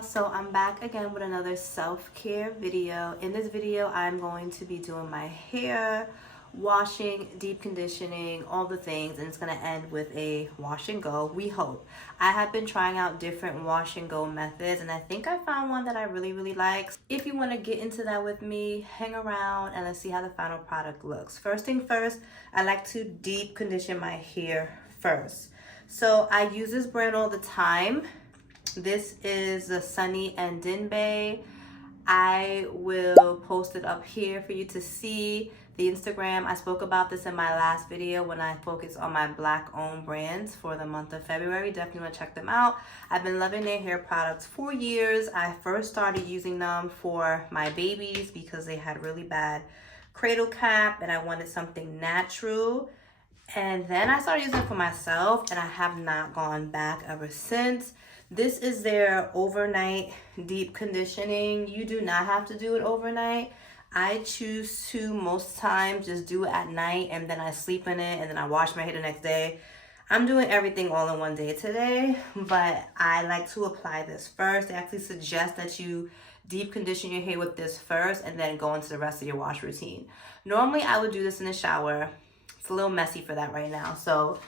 y'all, so I'm back again with another self-care video. In this video I'm going to be doing my hair, washing, deep conditioning, all the things, and it's going to end with a wash and go, we hope. I have been trying out different wash and go methods, and I think I found one that I really like. If you want to get into that with me, hang around and let's see how the final product looks. First thing first, I like to deep condition my hair first. So I use this brand all the time. This is the Sunny and Denbigh. I will post it up here for you to see. The Instagram, I spoke about this in my last video when I focused on my black owned brands for the month of February. Definitely want to check them out. I've been loving their hair products for years. I first started using them for my babies because they had really bad cradle cap and I wanted something natural. And then I started using it for myself and I have not gone back ever since. This is their overnight deep conditioning. You do not have to do it overnight. I choose to most times just do it at night and then I sleep in it and then I wash my hair the next day. I'm doing everything all in one day today, but I like to apply this first. They actually suggest that you deep condition your hair with this first and then go into the rest of your wash routine. Normally I would do this in the shower. It's a little messy for that right now. So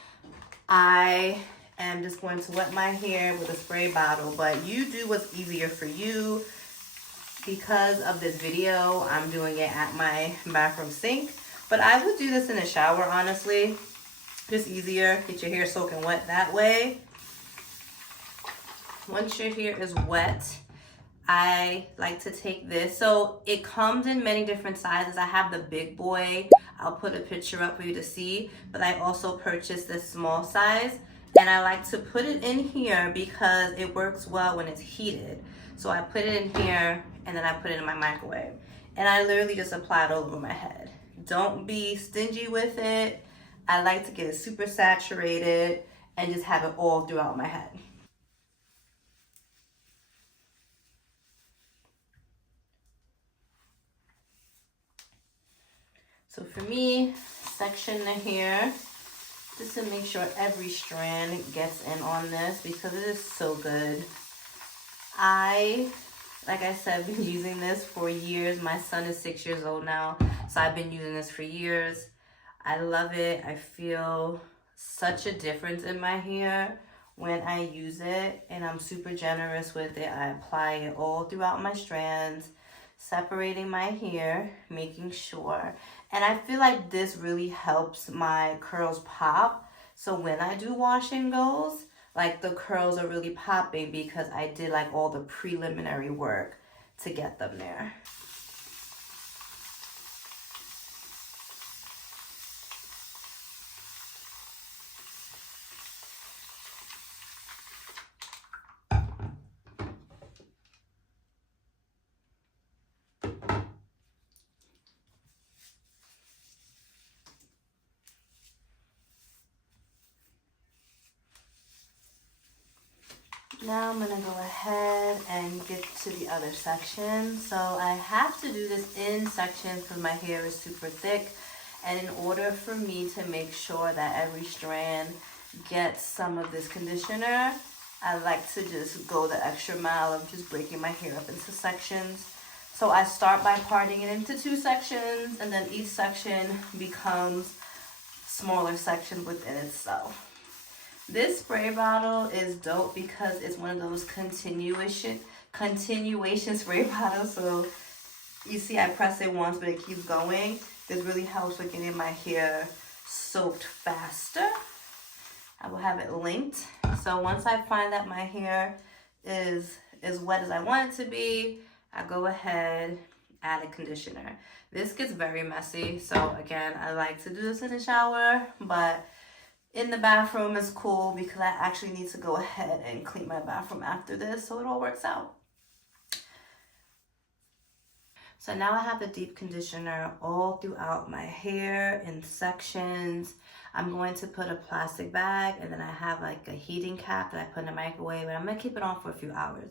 I am just going to wet my hair with a spray bottle, but you do what's easier for you. Because of this video, I'm doing it at my bathroom sink, but I would do this in the shower, honestly. Just easier, get your hair soaking wet that way. Once your hair is wet, I like to take this. So it comes in many different sizes. I have the big boy. I'll put a picture up for you to see, but I also purchased this small size. And I like to put it in here because it works well when it's heated. So I put it in here and then I put it in my microwave. And I literally just apply it all over my head. Don't be stingy with it. I like to get it super saturated and just have it all throughout my head. So for me, section the hair just to make sure every strand gets in on this because it is so good. Like I said, I've been using this for years. My son is 6 years old now, so I've been using this for years. I love it. I feel such a difference in my hair when I use it, and I'm super generous with it. I apply it all throughout my strands, separating my hair, making sure. And I feel like this really helps my curls pop. So when I do wash and goes, like the curls are really popping because I did like all the preliminary work to get them there. Now I'm gonna go ahead and get to the other section. So I have to do this in sections because my hair is super thick. And in order for me to make sure that every strand gets some of this conditioner, I like to just go the extra mile of just breaking my hair up into sections. So I start by parting it into 2 sections and then each section becomes a smaller section within itself. This spray bottle is dope because it's one of those continuation spray bottles. So you see I press it once but it keeps going. This really helps with getting my hair soaked faster. I will have it linked. So once I find that my hair is as wet as I want it to be, I go ahead, add a conditioner. This gets very messy. So again, I like to do this in the shower, but in the bathroom is cool because I actually need to go ahead and clean my bathroom after this, so it all works out. So now I have the deep conditioner all throughout my hair in sections. I'm going to put a plastic bag and then I have like a heating cap that I put in the microwave and I'm gonna keep it on for a few hours.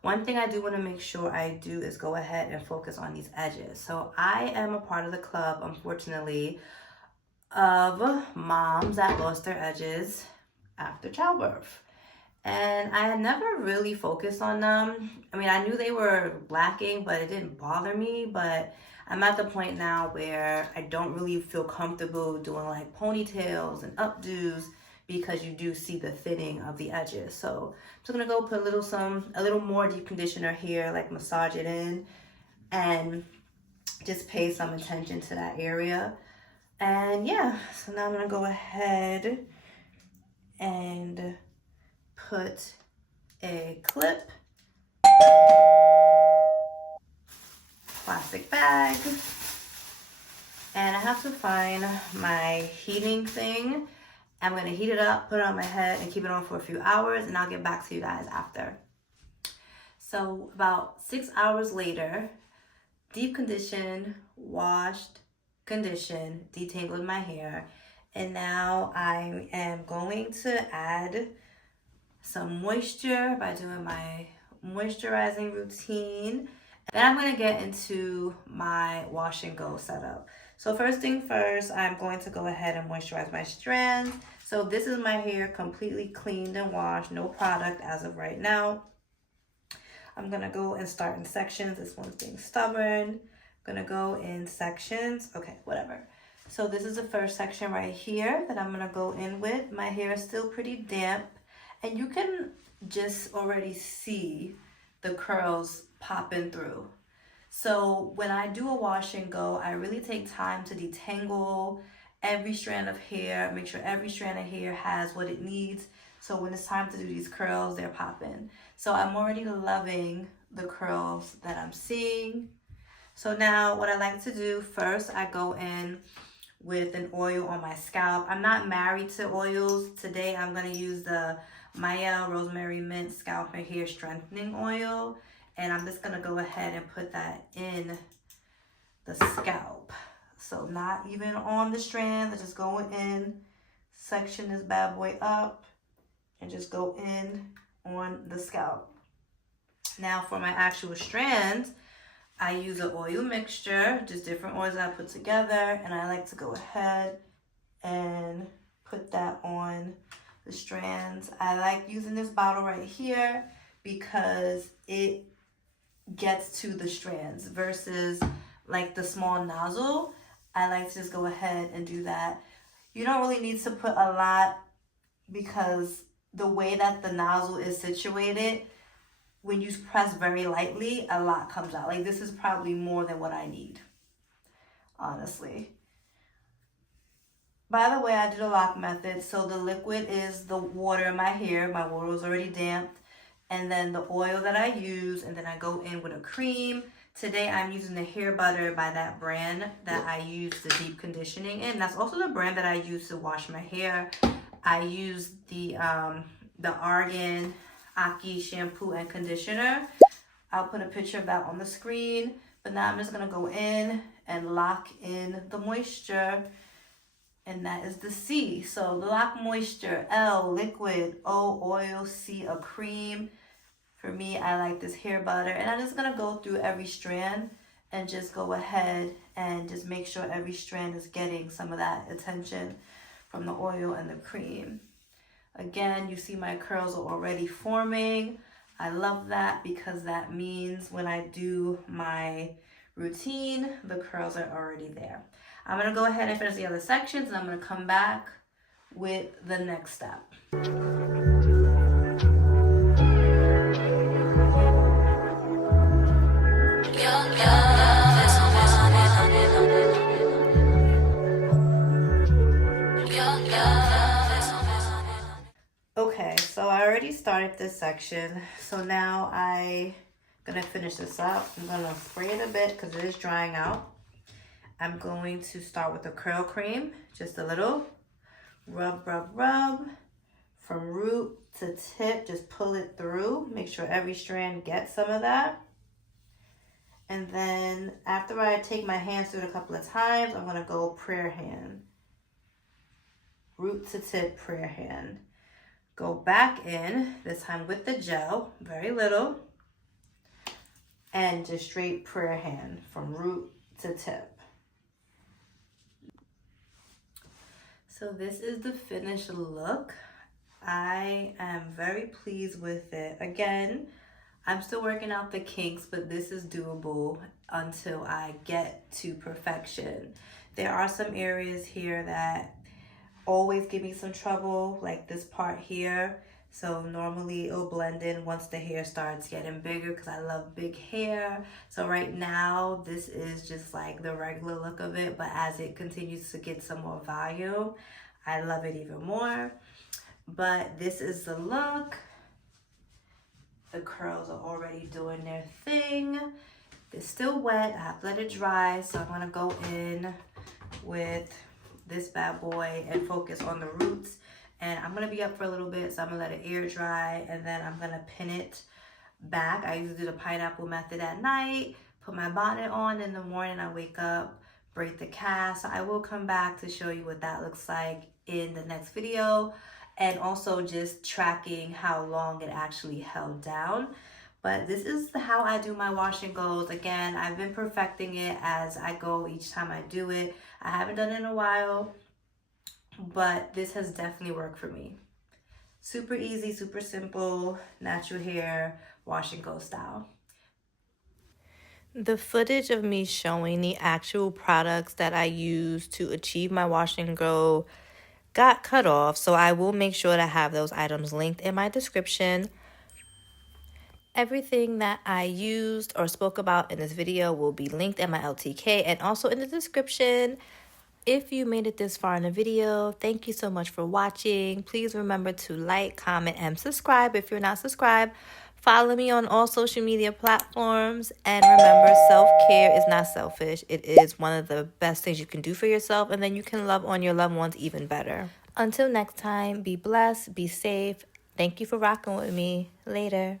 One thing I do want to make sure I do is go ahead and focus on these edges. So I am a part of the club, unfortunately, of moms that lost their edges after childbirth. And I had never really focused on them. I mean, I knew they were lacking, but it didn't bother me. But I'm at the point now where I don't really feel comfortable doing like ponytails and updos because you do see the thinning of the edges. So I'm just gonna go put a little more deep conditioner here, like massage it in and just pay some attention to that area. And yeah, so now I'm gonna go ahead and put a clip, plastic bag, and I have to find my heating thing. I'm gonna heat it up, put it on my head, and keep it on for a few hours, and I'll get back to you guys after. So about 6 hours later, deep conditioned, washed, conditioned, detangled my hair, and now I am going to add some moisture by doing my moisturizing routine. Then I'm going to get into my wash and go setup. So first thing first, I'm going to go ahead and moisturize my strands. So this is my hair completely cleaned and washed, no product as of right now. I'm going to go and start in sections. This one's being stubborn. I'm going to go in sections. Okay, whatever. So this is the first section right here that I'm going to go in with. My hair is still pretty damp. And you can just already see the curls popping through. So when I do a wash and go, I really take time to detangle every strand of hair, make sure every strand of hair has what it needs. So when it's time to do these curls, they're popping. So I'm already loving the curls that I'm seeing. So now what I like to do first, I go in with an oil on my scalp. I'm not married to oils. Today I'm going to use the Maya Rosemary Mint Scalp and Hair Strengthening Oil, and I'm just gonna go ahead and put that in the scalp. So not even on the strands, I just go in, section this bad boy up, and just go in on the scalp. Now for my actual strands, I use an oil mixture, just different oils I put together, and I like to go ahead and put that on the strands. I like using this bottle right here because it gets to the strands versus like the small nozzle. I like to just go ahead and do that. You don't really need to put a lot because the way that the nozzle is situated, when you press very lightly, a lot comes out. Like this is probably more than what I need, honestly. By the way, I did a lock method. So the liquid is the water in my hair. My water was already damped. And then the oil that I use, and then I go in with a cream. Today I'm using the hair butter by that brand that I use the deep conditioning in. That's also the brand that I use to wash my hair. I use the Argan Aki shampoo and conditioner. I'll put a picture of that on the screen. But now I'm just going to go in and lock in the moisture. And that is the C. So lock moisture, L, liquid, O, oil, C, a cream. For me, I like this hair butter. And I'm just going to go through every strand and just go ahead and just make sure every strand is getting some of that attention from the oil and the cream. Again, you see my curls are already forming. I love that because that means when I do my routine, the curls are already there. I'm going to go ahead and finish the other sections, and I'm going to come back with the next step. Okay, so I already started this section. So now I'm going to finish this up. I'm going to spray it a bit because it is drying out. I'm going to start with the curl cream, just a little. Rub, rub, rub. From root to tip, just pull it through. Make sure every strand gets some of that. And then after I take my hands through it a couple of times, I'm going to go prayer hand. Root to tip, prayer hand. Go back in, this time with the gel, very little. And just straight prayer hand from root to tip. So this is the finished look. I am very pleased with it. Again, I'm still working out the kinks, but this is doable until I get to perfection. There are some areas here that always give me some trouble, like this part here. So normally it'll blend in once the hair starts getting bigger because I love big hair. So right now this is just like the regular look of it, but as it continues to get some more volume, I love it even more. But this is the look. The curls are already doing their thing. It's still wet. I have to let it dry, so I'm gonna go in with this bad boy and focus on the roots. And I'm gonna be up for a little bit, so I'm gonna let it air dry, and then I'm gonna pin it back. I usually do the pineapple method at night, put my bonnet on. In the morning I wake up, braid the cast. So I will come back to show you what that looks like in the next video, and also just tracking how long it actually held down. But this is how I do my wash and goes. Again, I've been perfecting it as I go each time I do it. I haven't done it in a while, but this has definitely worked for me. Super easy, super simple, natural hair, wash and go style. The footage of me showing the actual products that I use to achieve my wash and go got cut off, so I will make sure to have those items linked in my description. Everything that I used or spoke about in this video will be linked in my LTK and also in the description. If you made it this far in the video, thank you so much for watching. Please remember to like, comment, and subscribe if you're not subscribed. Follow me on all social media platforms. And remember, self-care is not selfish. It is one of the best things you can do for yourself, and then you can love on your loved ones even better. Until next time, be blessed, be safe. Thank you for rocking with me. Later.